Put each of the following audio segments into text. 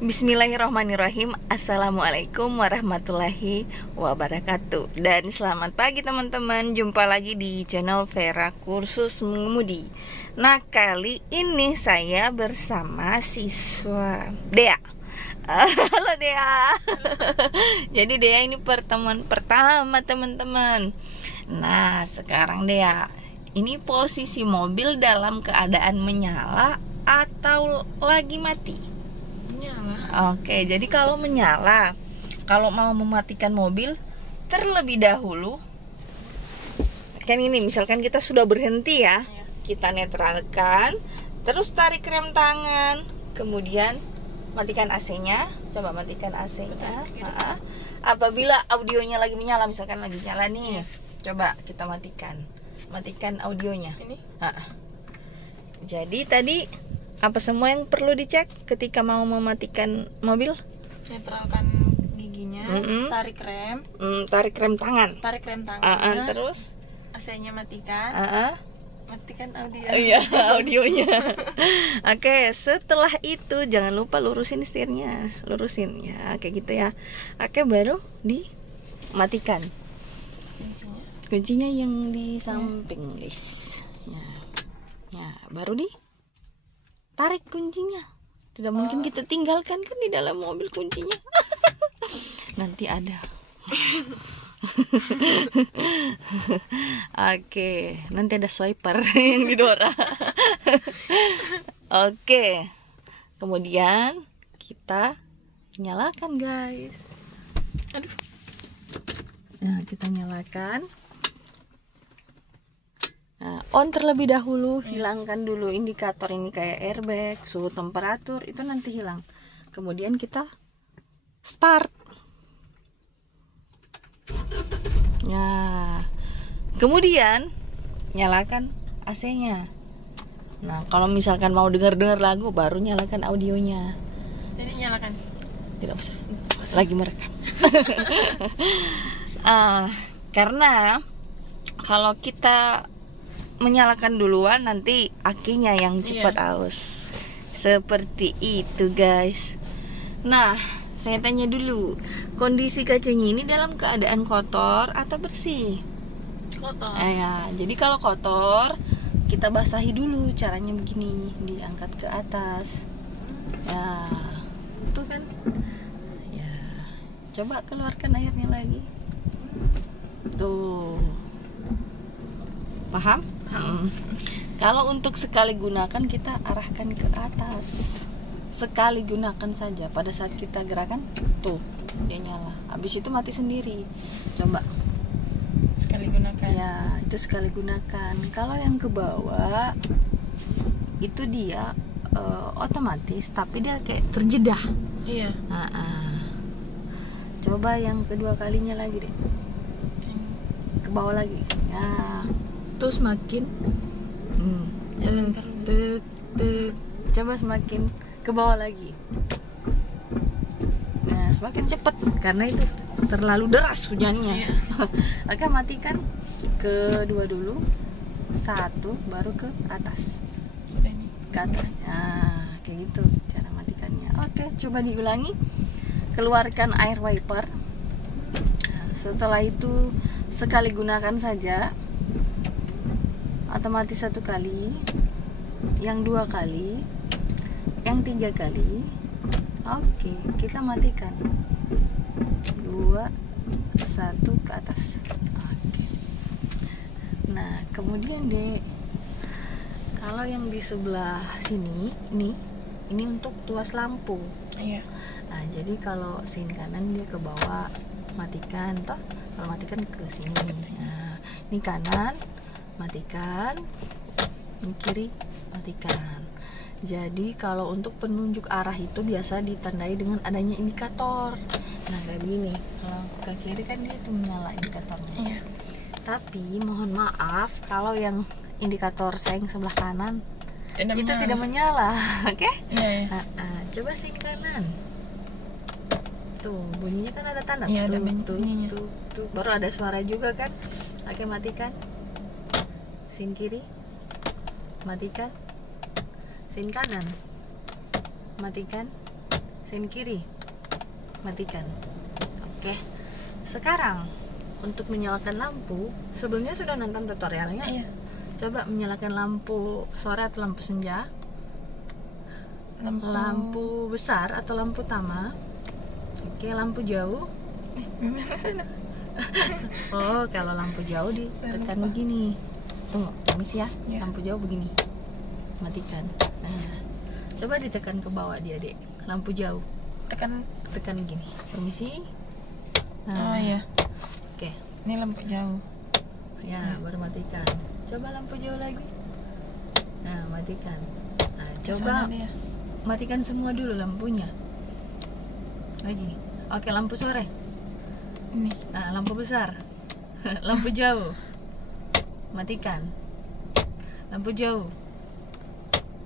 Bismillahirrahmanirrahim. Assalamualaikum warahmatullahi wabarakatuh. Dan selamat pagi teman-teman. Jumpa lagi di channel Vera Kursus Mengemudi. Nah, kali ini saya bersama siswa Dea. Halo Dea. Jadi Dea ini pertemuan pertama teman-teman. Nah, sekarang Dea, ini posisi mobil dalam keadaan menyala atau lagi mati? Menyala. Oke, jadi kalau menyala, kalau mau mematikan mobil terlebih dahulu, kan ini misalkan kita sudah berhenti ya, kita netralkan, terus tarik rem tangan, kemudian matikan AC-nya. Coba matikan AC-nya. Apabila audionya lagi menyala, misalkan lagi nyala nih, coba kita matikan audionya. Ini? Jadi tadi apa semua yang perlu dicek ketika mau mematikan mobil? Netralkan giginya, tarik rem tangan, terus AC-nya matikan, matikan audio. Iya, audionya. Oke, setelah itu jangan lupa lurusin setirnya, lurusin ya, kayak gitu ya. Oke, baru dimatikan. Kuncinya yang di samping list. Ya, baru tarik kuncinya. Tidak mungkin kita tinggalkan kan di dalam mobil kuncinya. Nanti ada. Oke, nanti ada swiper yang didora. Oke. Kemudian kita nyalakan, guys. Aduh. Nah, kita nyalakan. Nah, on terlebih dahulu, hilangkan dulu indikator ini kayak airbag, suhu temperatur, itu nanti hilang. Kemudian kita start. Nah, kemudian nyalakan AC-nya. Nah, kalau misalkan mau dengar lagu, baru nyalakan audionya. Jadi nyalakan. Tidak usah. Lagi merekam. Karena kalau kita menyalakan duluan, nanti akinya yang cepat aus. Seperti itu, guys. Nah, saya tanya dulu, kondisi kacanya ini dalam keadaan kotor atau bersih? Kotor. Ya, jadi kalau kotor, kita basahi dulu. Caranya begini, diangkat ke atas. Ya, itu kan. Ya, coba keluarkan airnya lagi. Tuh. Paham? Kalau untuk sekali gunakan, kita arahkan ke atas. Sekali gunakan saja. Pada saat kita gerakan, tuh dia nyala. Habis itu mati sendiri. Coba Sekali gunakan. ya, itu sekali gunakan. Kalau yang ke bawah itu dia otomatis, tapi dia kayak terjedah. Iya. Coba yang kedua kalinya lagi deh, ke bawah lagi ya. Terus makin Jalan terus. Coba semakin ke bawah lagi. Nah, semakin cepat karena itu terlalu deras hujannya. Oke, matikan kedua dulu. Satu, baru ke atas. Ke atas. Nah, kayak gitu cara matikannya. Oke, coba diulangi. Keluarkan air wiper. Nah, setelah itu sekali gunakan saja. Otomatis satu kali, yang dua kali, yang tiga kali. Oke, kita matikan. 2, 1 ke atas. Oke. Nah, kemudian kalau yang di sebelah sini, ini untuk tuas lampu. Iya. Nah, jadi kalau sein kanan dia ke bawah, matikan, toh kalau matikan ke sini. Nah, ini kanan, matikan, ini kiri, matikan. Jadi kalau untuk penunjuk arah itu biasa ditandai dengan adanya indikator. Nah, kayak gini. Kalau ke kiri kan dia itu menyala indikatornya. Iya. Tapi mohon maaf kalau yang indikator seng sebelah kanan itu tidak menyala. Oke? Iya. Coba sini kanan. Tuh, bunyinya kan ada tanda. Iya, ada bunyinya. Tuh, baru ada suara juga kan? Oke, matikan. Sin kiri, matikan. Sin kanan, matikan. Sen kiri. Matikan. Oke. Sekarang untuk menyalakan lampu, sebelumnya sudah nonton tutorialnya? Iya. Coba menyalakan lampu sore atau lampu senja. Lampu besar atau lampu utama. Oke, lampu jauh. Oh, kalau lampu jauh ditekan begini. Tunggu, permisi ya. Ya. Lampu jauh begini. Matikan. Nah, coba ditekan ke bawah dia, Dek. Lampu jauh. Tekan. Tekan gini. Permisi. Oh Nah, iya. oke. Ini lampu jauh. Ya, baru matikan. Coba lampu jauh lagi. Nah, matikan. Nah, Kesana coba dia. matikan semua dulu lampunya. Lagi. Oke, lampu sore. Ini. Nah, lampu besar. Lampu jauh. Matikan. Lampu jauh.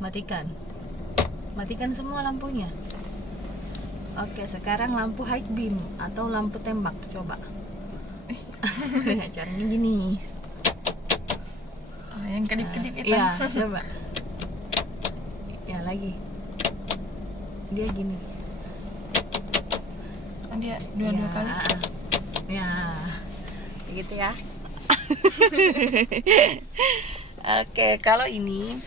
Matikan. Matikan semua lampunya. Oke, sekarang lampu high beam atau lampu tembak. Coba. Caranya gini. Oh, yang kedip-kedip itu. Iya, coba. Ya, lagi. Dia gini. Oh, dia dua-dua Ya. kali. Ya. Begitu ya. Oke, kalau ini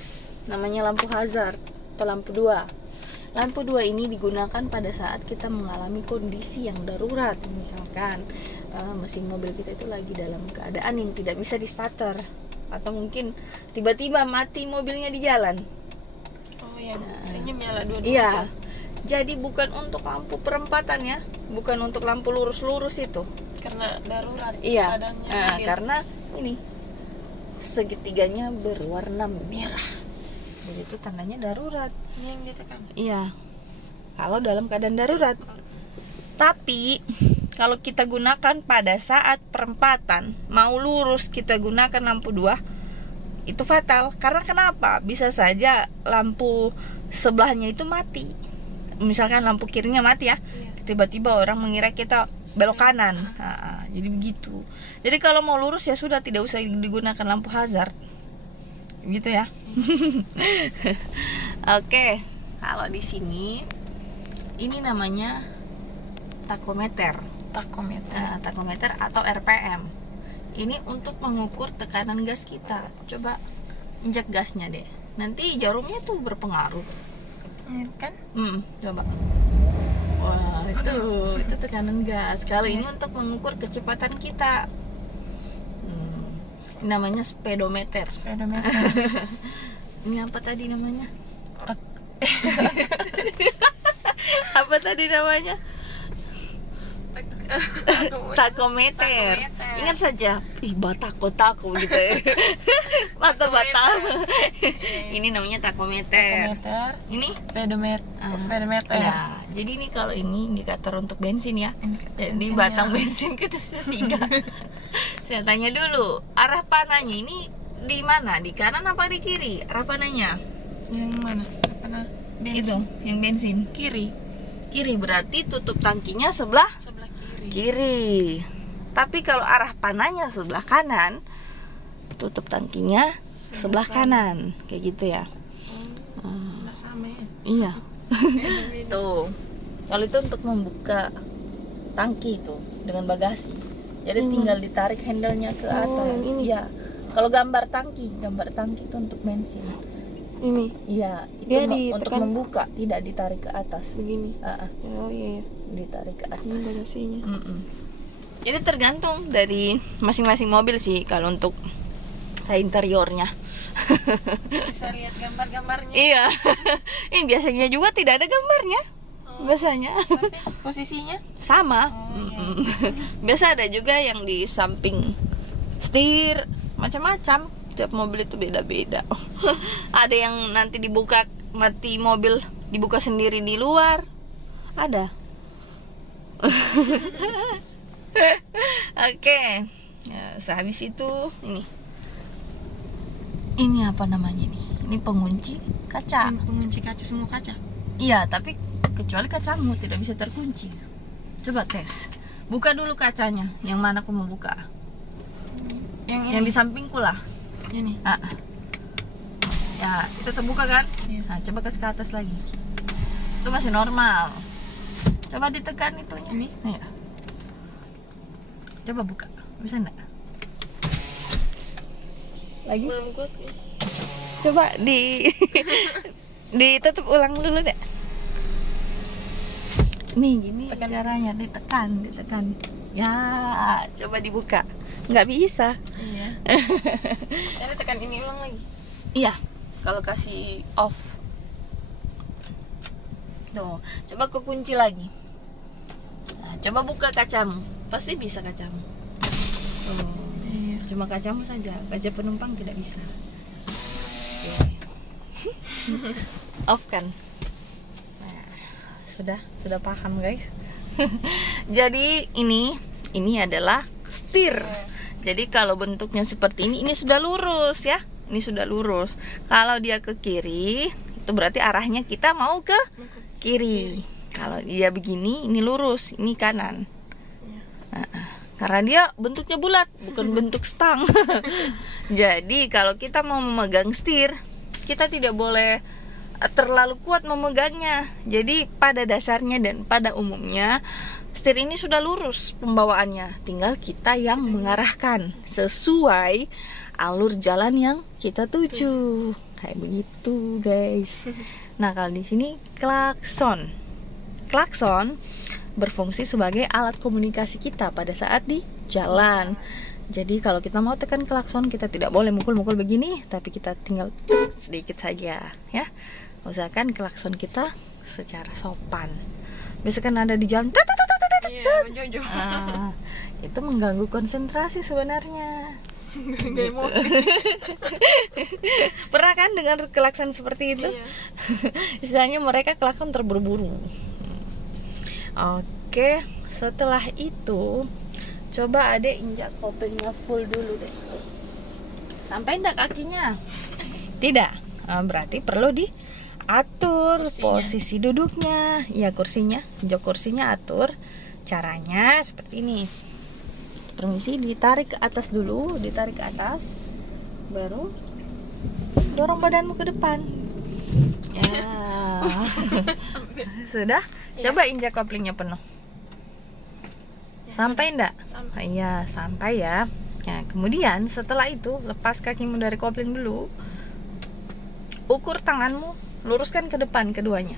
namanya lampu hazard atau lampu 2. Lampu 2 ini digunakan pada saat kita mengalami kondisi yang darurat. Misalkan mesin mobil kita itu lagi dalam keadaan yang tidak bisa di starter, atau mungkin tiba-tiba mati mobilnya di jalan. Oh iya, senyum nyala dua-dua. Iya. Jadi bukan untuk lampu perempatan ya, bukan untuk lampu lurus-lurus itu. Karena darurat. Iya. Keadaannya Nah, mobil. karena ini segitiganya berwarna merah. Jadi itu tandanya darurat. Ini yang ditekan. Iya. Kalau dalam keadaan darurat. Tapi kalau kita gunakan pada saat perempatan, mau lurus kita gunakan lampu 2, itu fatal. Karena kenapa? Bisa saja lampu sebelahnya itu mati. Misalkan lampu kirinya mati ya. Iya. Tiba-tiba orang mengira kita belok kanan. Nah, jadi begitu. Jadi kalau mau lurus ya sudah, tidak usah digunakan lampu hazard. Gitu ya. Oke, kalau di sini ini namanya takometer. Takometer. Takometer atau RPM. Ini untuk mengukur tekanan gas kita. Coba injak gasnya deh. Nanti jarumnya tuh berpengaruh. Ini kan? Coba. Wah, itu tekanan gas. Kalau ini untuk mengukur kecepatan kita. Ini namanya speedometer. Speedometer. Ini apa tadi namanya? Apa tadi namanya? Takometer. Ingat saja. Ih, batako gitu ya. Bata. Ini namanya takometer. Takometer. Ini Speedometer. Speedometer. ya. Jadi ini kalau ini indikator untuk bensin ya. Jadi Bensinnya. batang bensin kita sudah 3. Saya tanya dulu, arah panahnya ini di mana? Di kanan apa di kiri? Arah panahnya? Yang mana? Panah bensin. Itu, yang bensin. Kiri. Kiri berarti tutup tangkinya sebelah Sebelah kiri. kiri. Tapi kalau arah panahnya sebelah kanan, tutup tangkinya sebelah kanan. Kayak gitu ya. Nggak sama ya. Iya. Beda-beda. Tuh. Kalau itu untuk membuka tangki itu dengan bagasi. Jadi tinggal ditarik handle-nya ke atas. ini. Iya. Kalau gambar tangki itu untuk bensin. Ini Iya, itu Dia untuk ditekan- membuka, tidak ditarik ke atas. begini. Oh iya. Ditarik ke Ini atas. bagasinya. Jadi tergantung dari masing-masing mobil sih kalau untuk interiornya. Bisa lihat gambar-gambarnya. Iya. Ini biasanya juga tidak ada gambarnya. Biasanya Tapi posisinya sama. Oh, iya. Biasa ada juga yang di samping setir, macam-macam. Setiap mobil itu beda-beda. Ada yang nanti dibuka, mati mobil dibuka sendiri di luar. Ada. Oke. Ya, sehabis itu ini apa namanya ini? Ini pengunci kaca. pengunci kaca, semua kaca. Iya, tapi kecuali kacamu tidak bisa terkunci. Coba tes. Buka dulu kacanya. Yang mana aku mau buka? Yang di sampingku lah. Ini. Ya, itu terbuka kan? Iya. Nah, coba ke atas lagi. Itu masih normal. Coba ditekan itunya. Ini? Iya. Coba buka. Bisa enggak? Lagi? Belum kuat nih. Coba ditutup ulang dulu deh. Nih gini Tekan. caranya, ditekan. Ya, coba dibuka. Nggak bisa. Iya. Jadi tekan ini ulang lagi. Iya, kalau kasih off. Tuh, coba kekunci lagi. Nah, coba buka kacamu. Pasti bisa kacamu. Tuh, Iya. cuma kacamu saja. Kaca penumpang tidak bisa. Oke. Off kan? Nah, sudah paham guys. Jadi ini adalah setir. Jadi kalau bentuknya seperti ini sudah lurus ya. Ini sudah lurus. Kalau dia ke kiri, itu berarti arahnya kita mau ke kiri. Kalau dia begini, ini lurus, ini kanan. Karena dia bentuknya bulat, bukan bentuk stang. Jadi kalau kita mau memegang setir, kita tidak boleh terlalu kuat memegangnya. Jadi pada dasarnya dan pada umumnya setir ini sudah lurus pembawaannya. Tinggal kita yang mengarahkan sesuai alur jalan yang kita tuju. Kayak begitu, guys. Nah, kalau di sini klakson. Klakson berfungsi sebagai alat komunikasi kita pada saat di jalan. Jadi kalau kita mau tekan klakson, kita tidak boleh mukul-mukul begini, tapi kita tinggal sedikit saja, ya. Usahakan klakson kita secara sopan. Biasanya kan ada di jalan, Iya, menjojo. itu mengganggu konsentrasi sebenarnya. Gak emosi. Pernah kan dengar klakson seperti itu? Iya. Istilahnya mereka klakson terburu-buru. Oke, setelah itu coba adek injak koplingnya full dulu deh. Sampai enggak kakinya? Tidak. Berarti perlu diatur Kursinya. posisi duduknya. Ya, kursinya, jok kursinya atur. Caranya seperti ini. Permisi, ditarik ke atas dulu, ditarik ke atas, baru dorong badanmu ke depan. Ya, sudah. Coba injak koplingnya penuh. Sampai enggak? Sampai. Iya, sampai ya. Nah, kemudian setelah itu lepas kakimu dari kopling dulu. Ukur tanganmu, luruskan ke depan keduanya.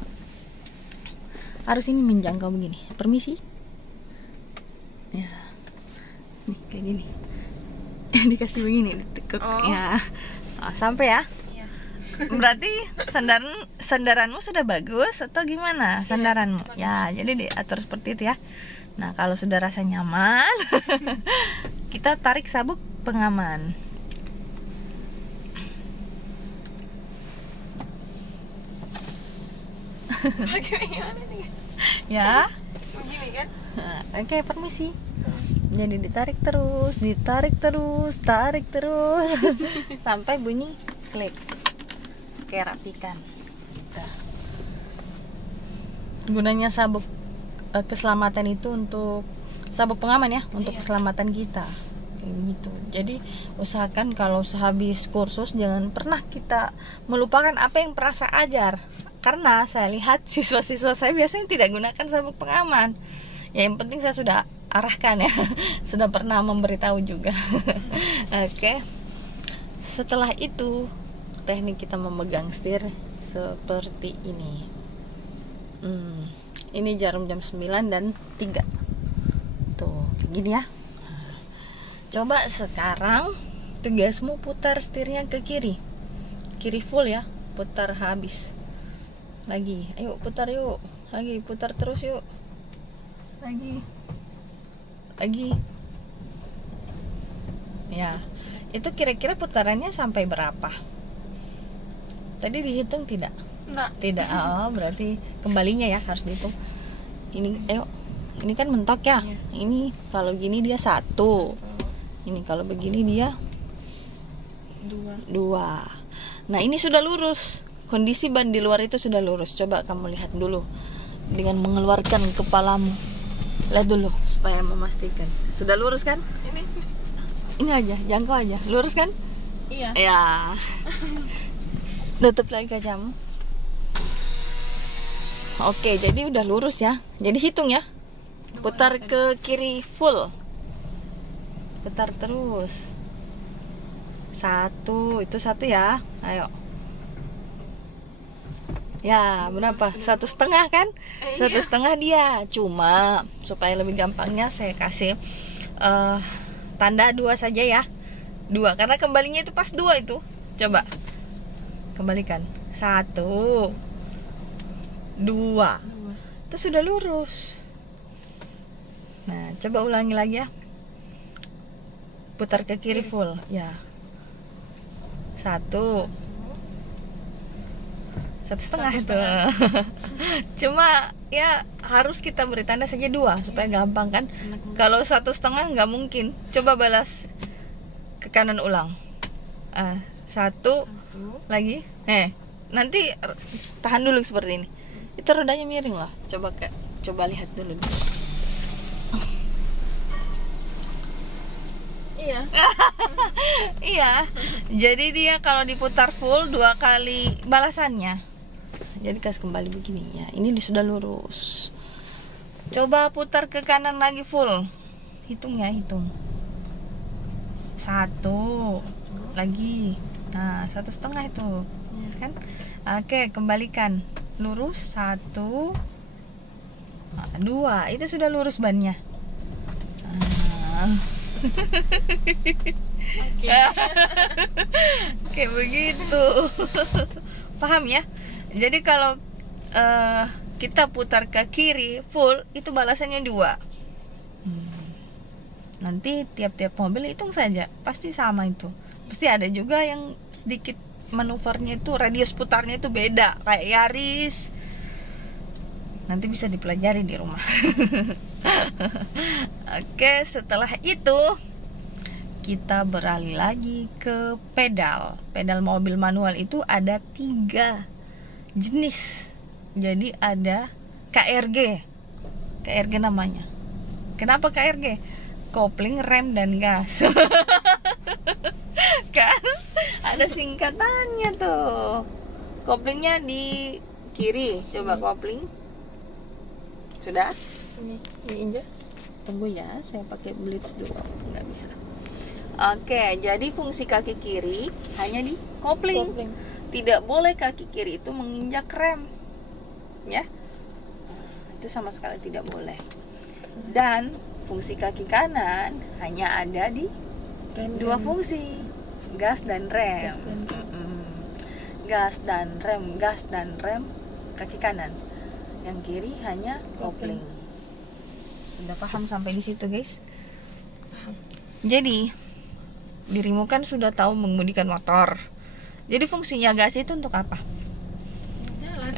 Harus ini menjangkau begini. Permisi. Ya. Nih kayak gini. Dikasih begini, ditekuk. Oh. Ya. Nah, sampai ya. Iya. Berarti sandaranmu sudah bagus atau gimana sandaranmu? bagus. Ya, jadi diatur seperti itu ya. Nah, kalau sudah rasa nyaman, kita tarik sabuk pengaman. Bagaimana nih? Ya. Begini kan? Nah, oke, permisi. Jadi ditarik terus, tarik terus sampai bunyi klik. Oke, rapikan. Gitu. Gunanya sabuk keselamatan itu untuk sabuk pengaman ya, untuk Iya. keselamatan kita. Kayak gitu. Jadi usahakan kalau sehabis kursus jangan pernah kita melupakan apa yang pernah saya ajar. Karena saya lihat siswa-siswa saya biasanya tidak gunakan sabuk pengaman. Ya, yang penting saya sudah arahkan ya. Sudah pernah memberitahu juga. Oke. Setelah itu teknik kita memegang setir seperti ini. Ini jarum jam 9 dan 3. Tuh, begini ya. Coba sekarang tugasmu putar setirnya ke kiri. Kiri full ya, putar habis. Lagi, ayo putar yuk. Lagi, putar terus yuk. Lagi. Ya, itu kira-kira putarannya sampai berapa? Tadi dihitung tidak? Enggak. Tidak. Oh, berarti kembalinya ya harus dihitung. Ini, ayo. Ini kan mentok ya. Iya. Ini kalau gini dia 1. Ini kalau begini dia 2. Nah, ini sudah lurus. Kondisi ban di luar itu sudah lurus. Coba kamu lihat dulu dengan mengeluarkan kepalamu. Lihat dulu supaya memastikan. Sudah lurus kan? Ini aja, jangkau aja. Lurus kan? Iya. Ya. Tutup lagi kacamu. Oke, jadi udah lurus ya. Jadi hitung ya. Putar ke kiri full. Putar terus. 1, itu 1 ya. Ayo. Ya, berapa? 1,5 kan? 1,5 dia. Cuma supaya lebih gampangnya saya kasih tanda 2 saja ya. 2, karena kembalinya itu pas 2 itu. Coba kembalikan. 1, 2. Itu sudah lurus. Nah, coba ulangi lagi ya. Putar ke kiri full. Ya. 1, 1,5 itu. Cuma ya harus kita beri tanda saja 2 supaya gampang kan. Kalau 1,5 nggak mungkin. Coba balas ke kanan ulang. 1 lagi. Nanti tahan dulu seperti ini. Itu rodanya miring loh. Coba lihat dulu. Iya. Iya. Jadi dia kalau diputar full 2 kali balasannya. Jadi kasih kembali begini ya. Ini sudah lurus. Coba putar ke kanan lagi full. Hitung ya, hitung. 1 lagi. Nah, 1,5 itu. Kan? Oke, kembalikan. Lurus 1, 2. Itu sudah lurus bannya. Kayak begitu. Paham ya? Jadi kalau kita putar ke kiri full, itu balasannya 2. Nanti tiap-tiap mobil hitung saja, pasti sama itu. Pasti ada juga yang sedikit manuvernya itu, radius putarnya itu beda, kayak Yaris. Nanti bisa dipelajari di rumah. Oke, setelah itu kita beralih lagi ke pedal. Pedal mobil manual itu ada 3 jenis. Jadi ada KRG. KRG namanya. Kenapa KRG? Kopling, rem, dan gas. Kan ada singkatannya tuh. Koplingnya di kiri. Coba kopling. Sudah? Ini diinjak. Tunggu ya, saya pakai blitz dulu. Nggak bisa. Oke, jadi fungsi kaki kiri hanya di kopling. Tidak boleh kaki kiri itu menginjak rem. Ya. Itu sama sekali tidak boleh. Dan fungsi kaki kanan hanya ada di Rem 2 fungsi. Gas dan rem. Gas dan rem. Gas dan rem kaki kanan. Yang kiri hanya kopling. Udah paham sampai di situ, guys? Paham. Jadi dirimu kan sudah tahu mengemudikan motor. Jadi fungsinya gas itu untuk apa? Jalan.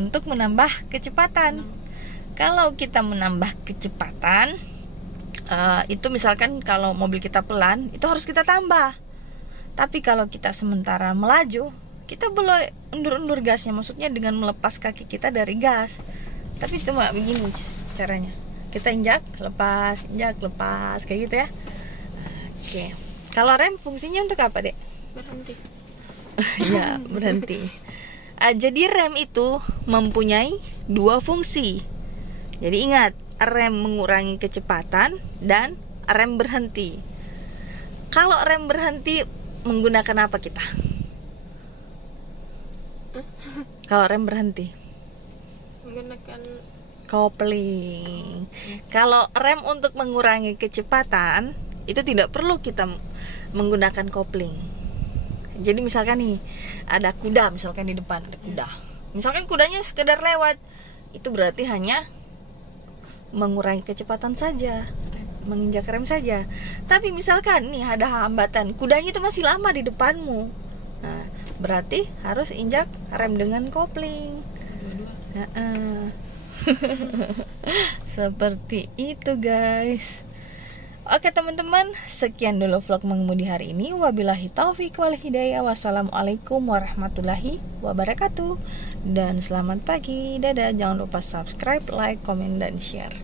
Untuk menambah kecepatan. Kalau kita menambah kecepatan, itu misalkan kalau mobil kita pelan, itu harus kita tambah. Tapi kalau kita sementara melaju, kita boleh undur-undur gasnya. Maksudnya dengan melepas kaki kita dari gas. Tapi cuma begini caranya. Kita injak, lepas, injak, lepas, kayak gitu ya. Oke. Kalau rem fungsinya untuk apa, Dek? Berhenti. Ya, berhenti. Jadi rem itu mempunyai 2 fungsi. Jadi ingat, rem mengurangi kecepatan dan rem berhenti. Kalau rem berhenti menggunakan apa kita? Kalau rem berhenti Menggunakan kopling. Kalau rem untuk mengurangi kecepatan itu tidak perlu kita menggunakan kopling. Jadi misalkan nih ada kuda, misalkan di depan ada kuda. Misalkan kudanya sekedar lewat, itu berarti hanya mengurangi kecepatan saja, menginjak rem saja. Tapi misalkan nih ada hambatan, kudanya itu masih lama di depanmu. Nah, berarti harus injak rem dengan kopling. Seperti itu, guys. Oke teman-teman, sekian dulu vlog mengemudi hari ini. Wabillahi taufiq wal hidayah. Wassalamualaikum warahmatullahi wabarakatuh. Dan selamat pagi. Dadah. Jangan lupa subscribe, like, komen, dan share.